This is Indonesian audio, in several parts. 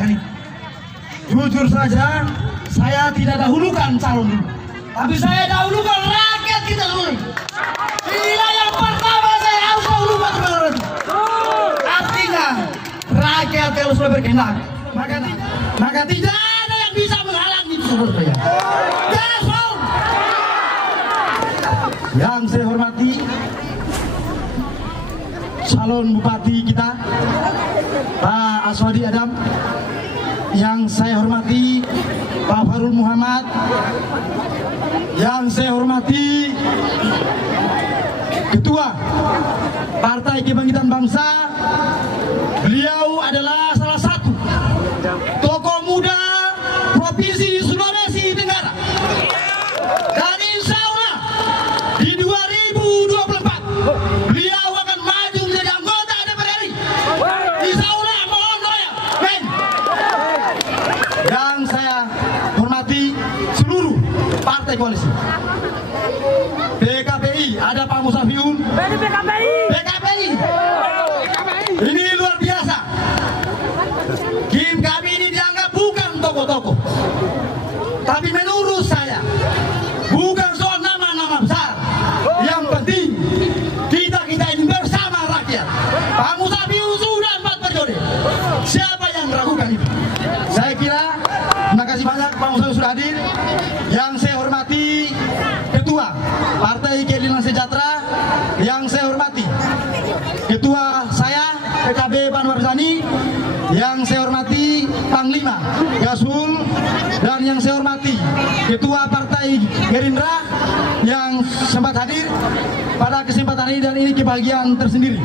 mengatakan itu. Jujur saja, saya tidak dahulukan calon dulu, tapi saya dahulukan rakyat kita dulu. Inilah yang pertama saya harus dahulukan sebenarnya. Artinya rakyat kalau sudah berkehendak, maka tidak ada yang bisa menghalangi itu sebenarnya. Gaspol. Yang saya hormati calon bupati kita Pak Aswadi Adam, yang saya hormati Pak Farul Muhammad, yang saya hormati Ketua Partai Kebangkitan Bangsa. Beliau adalah salah satu tokoh muda Provinsi Sulawesi Tenggara, dan insya Allah di 2024 beliau akan maju menjadi anggota DPR RI. Insya Allah, mohon doa. Yang saya hormati seluruh partai koalisi. PKPI ada Pak Musafiun. PKPI ini luar biasa. Kim kami ini dianggap bukan tokoh-tokoh, tapi menurut saya bukan soal nama-nama besar. Yang penting kita ini bersama rakyat. Pak Musafiun sudah 4 periode. Siapa yang meragukan itu? Saya kira terima kasih banyak Pak Musafiun sudah hadir. Yang saya hormati Ketua Partai Keadilan Sejahtera, yang saya hormati Ketua saya PKB Pak Anwar Zani, yang saya hormati Panglima Gasul, dan yang saya hormati Ketua Partai Gerindra yang sempat hadir pada kesempatan ini, dan ini kebahagiaan tersendiri.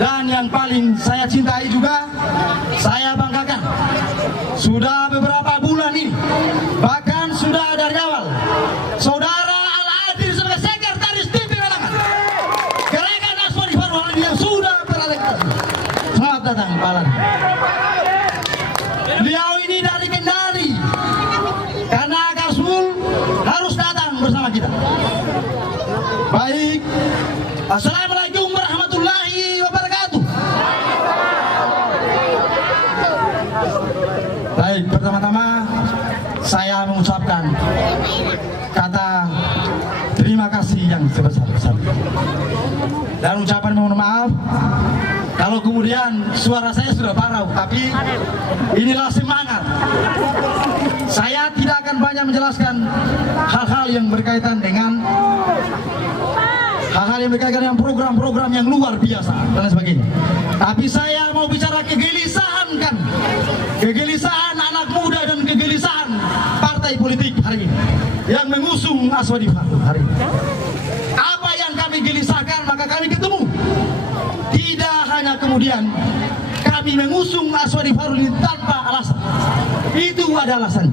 Dan yang paling saya cintai juga, saya banggakan, sudah beberapa bulan ini, bahkan sudah dari awal, Saudara Al-Adil sebagai sekretaris tim pemenangan Gerakan Aswadi Farul yang sudah berada. Selamat datang Pak Al-Adil. Beliau ini dari Kendari, karena Gasul harus datang bersama kita. Baik, Assalamualaikum warahmatullahi wabarakatuh. Baik, pertama-tama saya mengucapkan kata terima kasih yang sebesar-besarnya, dan ucapan mohon maaf kalau kemudian suara saya sudah parau, tapi inilah semangat. Saya tidak akan banyak menjelaskan hal-hal yang berkaitan dengan program-program yang luar biasa dan sebagainya. Tapi saya mau bicara kegelisahan kegelisahan anak muda dan kegelisahan partai politik hari ini yang mengusung Aswadi Farul hari ini. Apa yang kami gelisahkan, maka kami ketemu. Tidak hanya kemudian kami mengusung Aswadi Farul ini tanpa alasan. Itu ada alasan.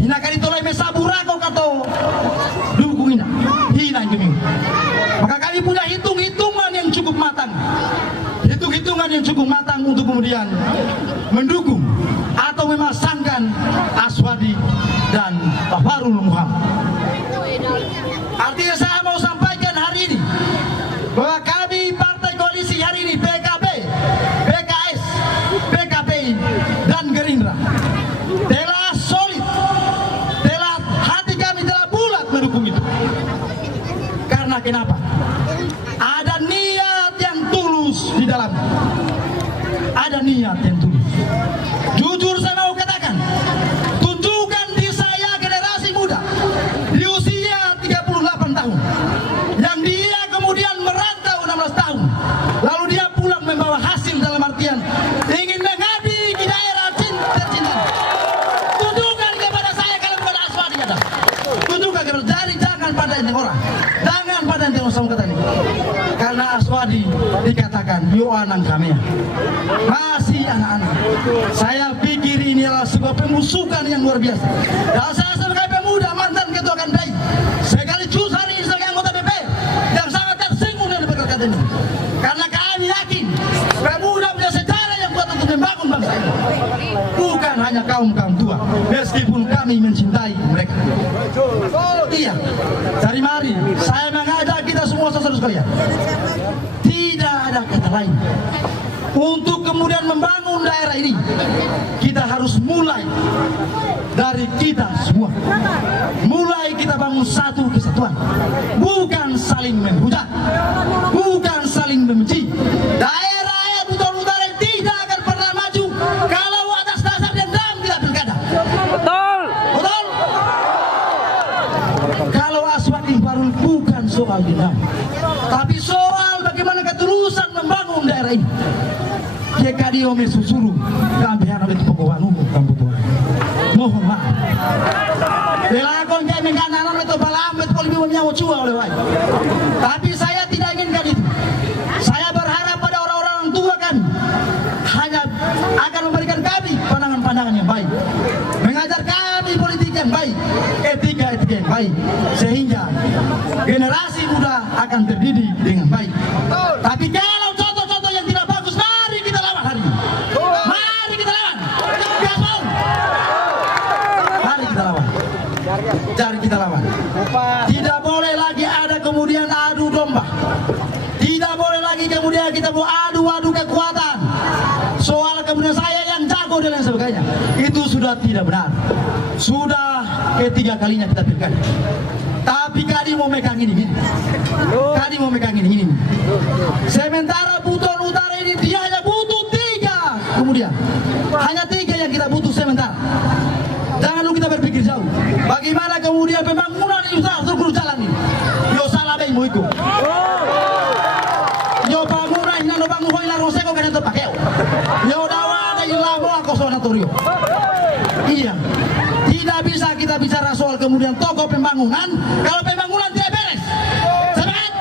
Hinakan itolai mesaburako atau dukung hina ini. Maka kami punya hitung-hitungan yang cukup matang. Hitung-hitungan yang cukup matang untuk kemudian mendukung atau memasangkan Aswadi dan Pak Farul Muhammad. Artinya saya mau sampaikan hari ini bahwa kami partai koalisi hari ini, PKB, PKS, PKPI, dan Gerindra telah solid, hati kami telah bulat mendukung itu. Karena kenapa? Ada niat yang tulus di dalam. Ada niat yang tulus. Jujur saya mau katakan, tunjukkan di saya generasi muda di usia 38 tahun yang dia kemudian merantau 16 tahun, lalu dia pulang membawa hasil dalam artian ingin mengabdi di daerah tercinta. Tunjukkan kepada saya kalau kepada Aswadi ada. Tunjukkan kepada, jadi jangan pada yang orang, jangan pada yang sama kata ini. Karena Aswadi dikatakan yo anak kami masih anak-anak. Saya pikir ini adalah sebuah pemusukan yang luar biasa. Dan saya sebagai pemuda mantan ketua KPI sekaligus hari ini sebagai anggota DPR yang sangat tersinggung dengan perkataan ini. Karena kami yakin pemuda punya sejarah yang kuat untuk membangun bangsa ini. Bukan hanya kaum tua, meskipun kami mencintai mereka. Iya, dari mari saya mengajak kita semua saudara sekalian, tidak ada kata lain Untuk kemudian membangun daerah ini, kita harus mulai dari kita semua. Mulai kita bangun satu kesatuan, bukan saling menghujat, bukan saling membenci. Daerah Buton Utara tidak akan pernah maju kalau atas dasar dendam tidak pilkada. Betul. Betul. Kalau Aswad Ihbarul bukan soal dendam, tapi soal bagaimana ketulusan membangun daerah ini. Kekadi ome susuru kampehan oleh penggawa umum kamputuan. Mohon maaf. Belakon kami mengkanan itu balam itu lebih menyawa cua oleh wai. Tapi saya tidak inginkan itu. Saya berharap pada orang-orang tua kami hanya akan memberikan kami pandangan-pandangan yang baik, mengajar kami politik yang baik, etika-etika yang baik, sehingga generasi muda akan terdidik dengan baik. Tapi kalau contoh-contoh yang tidak bagus, mari kita lawan hari ini. Mari kita lawan. Gasol. Mari kita lawan. Cari kita lawan. Tidak boleh lagi ada kemudian adu domba. Tidak boleh lagi kemudian kita mau adu-adu kekuatan. Soal kemudian saya yang jago dan lain sebagainya. Itu sudah tidak benar. Sudah ketiga kalinya kita pilkada. Tapi Kadi mau megang ini. Kadi mau megang ini. Sementara Buton Utara ini dia hanya butuh 3. Kemudian hanya 3 yang kita butuh sementara. Jangan lu kita berpikir jauh. Bagaimana kemudian pembangunan infrastruktur jalan ini? Yo salah bae mau ikut. Yo bangunan nang bangun hoi la roseko kan itu pakai. Yo dawa ada ilamo aku sonatorio. Iya. Tidak bisa kita bicara soal kemudian toko pembangunan kalau pembangunan tidak beres. Sepakat?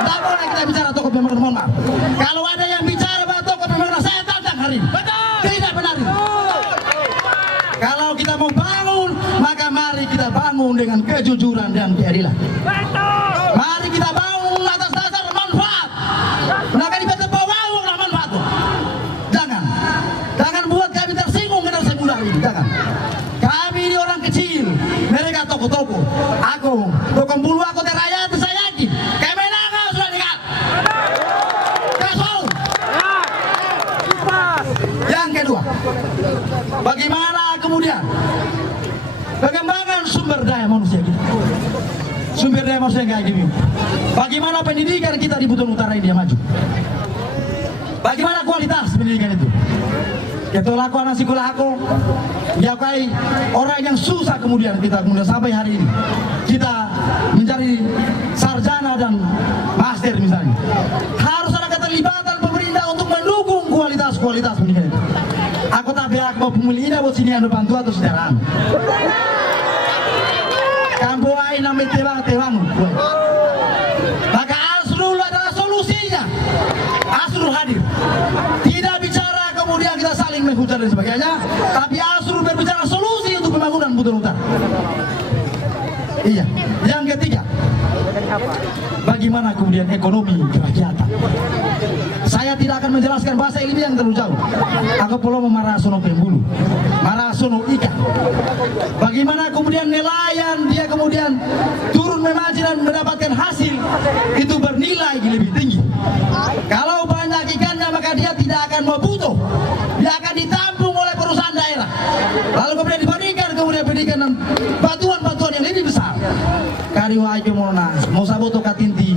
Tidak boleh kita bicara toko pembangunan. Mohon maaf. Kalau ada yang bicara bahwa toko pembangunan, saya tantang hari ini. Betul. Tidak benar itu. Kalau kita mau bangun, maka mari kita bangun dengan kejujuran dan keadilan. Mari kita bangun atas dasar manfaat. Maka di bawah bangun lah manfaat. Jangan buat kami tersinggung dengan semudah ini. Jangan. Kami ini orang kecil, mereka toko-toko. Aku, toko bulu aku teraya, saya yakin. Kemenangan sudah dekat. Gasol. Yang kedua, bagaimana kemudian pengembangan sumber daya manusia kita? Sumber daya manusia yang kayak gini. Bagaimana pendidikan kita di Buton Utara ini yang maju? Bagaimana kualitas pendidikan itu? Ketua laku anak sekolah aku, ya kai orang yang susah kemudian kita kemudian sampai hari ini kita mencari sarjana dan master misalnya. Harus ada keterlibatan pemerintah untuk mendukung kualitas pendidikan itu. Aku tak biar mau pemilih buat sini anu bantu atau saudara. Kampo ai namanya tewang. Maka Asrul adalah solusinya. Asrul hadir. Tidak bicara kemudian kita saling menghujat dan sebagainya, tapi Asrul berbicara solusi untuk pembangunan Buton Utara. Iya. Yang ketiga, bagaimana kemudian ekonomi kerakyatan? Saya tidak akan menjelaskan bahasa ilmiah yang terlalu jauh. Aku perlu memarah sono pembulu, marah sono ikan. Bagaimana kemudian nelayan dia kemudian turun memaji dan mendapatkan hasil itu bernilai lebih tinggi. Kalau banyak ikannya maka dia tidak akan mau butuh, dia akan ditampung oleh perusahaan daerah. Lalu kemudian dibandingkan kemudian pendidikan dan bantuan-bantuan yang lebih besar. Kariwa aja mau saboto katinti,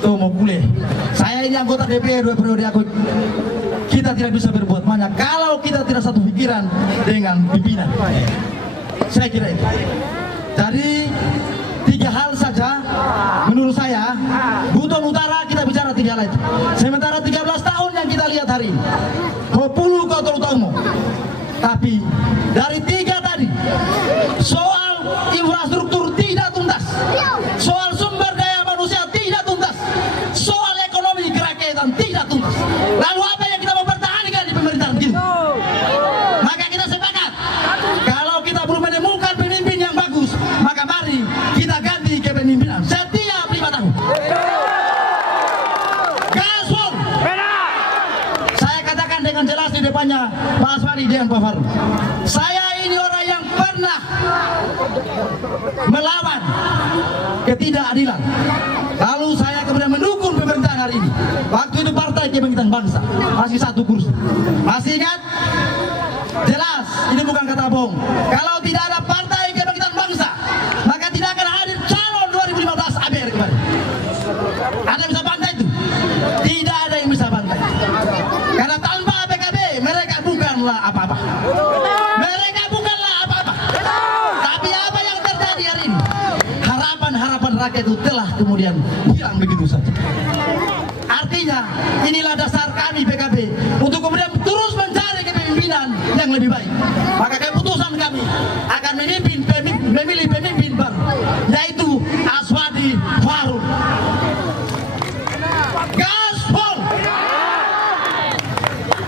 tuh mau boleh. Saya ini anggota DPR 2 periode aku. Kita tidak bisa berbuat banyak kalau kita tidak satu pikiran dengan pimpinan. Saya kira itu. Jadi 3 hal saja menurut saya Buton Utara kita bicara 3 hal itu. Sementara 13 tahun yang kita lihat hari ini 20 kota utama. Tapi dari 3 tadi soal infrastruktur tidak tuntas, soal sumber daya manusia tidak tuntas, soal ekonomi kerakyatan tidak tuntas. Lalu apa yang kita mau pertahankan di pemerintahan kita? Maka kita sepakat kalau kita belum menemukan pemimpin yang bagus, maka mari kita ganti kepemimpinan setiap 5 tahun. Gasol. Saya katakan dengan jelas di depannya Pak Aswari dan Pak Faru. Saya ini orang yang pernah melawan ketidakadilan. Lalu saya kemudian mendukung pemerintahan hari ini. Waktu itu partai Partai Kebangkitan Bangsa, masih satu kursi. Masih ingat? Jelas, ini bukan kata bohong. Kalau tidak ada Partai Kebangkitan Bangsa, maka tidak akan hadir calon 2015 ABR kemarin. Ada yang bisa bantai itu? Tidak ada yang bisa bantai. Karena tanpa PKB, mereka bukanlah apa-apa. Mereka bukanlah apa-apa. Tapi apa yang terjadi hari ini? Harapan rakyat itu telah kemudian hilang begitu saja. Artinya, inilah dasar kami PKB untuk kemudian terus mencari kepemimpinan yang lebih baik. Maka keputusan kami akan memilih pemimpin baru, yaitu Aswadi Faruk. Gaspol.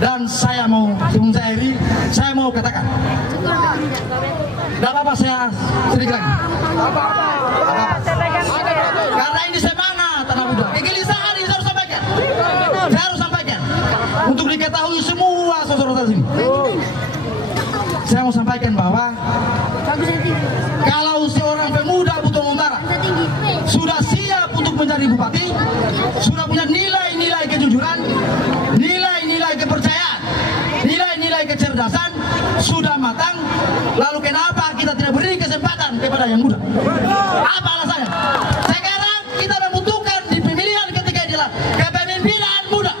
Dan saya mau, sebelum saya akhiri, saya mau katakan, tidak apa-apa saya sedikit lagi. Karena ini semangat anak muda, kegelisahan ini saya harus sampaikan. Saya harus sampaikan untuk diketahui semua saudara-saudara sini. Saya mau sampaikan bahwa kalau seorang pemuda Buton Utara sudah siap untuk menjadi bupati, sudah punya nilai-nilai kejujuran, nilai-nilai kepercayaan, nilai-nilai kecerdasan, sudah matang, lalu kenapa kita tidak beri kesempatan kepada yang muda? Apa alasannya? Sekarang kita membutuhkan di pemilihan ketika inilah kepemimpinan muda.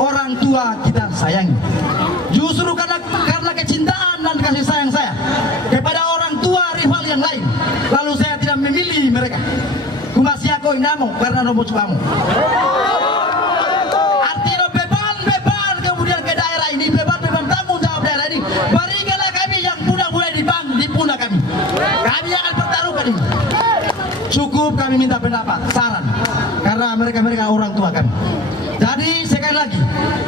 Orang tua kita sayangi. Justru karena kecintaan dan kasih sayang saya kepada orang tua rival yang lain, lalu saya tidak memilih mereka. Kumasiako inamo karena nomor cuamu. Artinya beban kemudian ke daerah ini, beban tanggung jawab daerah ini, berikanlah kami yang muda-muda di pundak kami. Kami akan pertaruhkan ini. Cukup kami minta pendapat, saran, karena mereka orang tua kami. Jadi sekali lagi,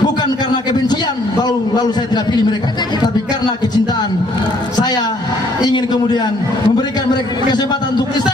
bukan karena kebencian lalu saya tidak pilih mereka, tapi karena kecintaan saya ingin kemudian memberikan mereka kesempatan untuk bisa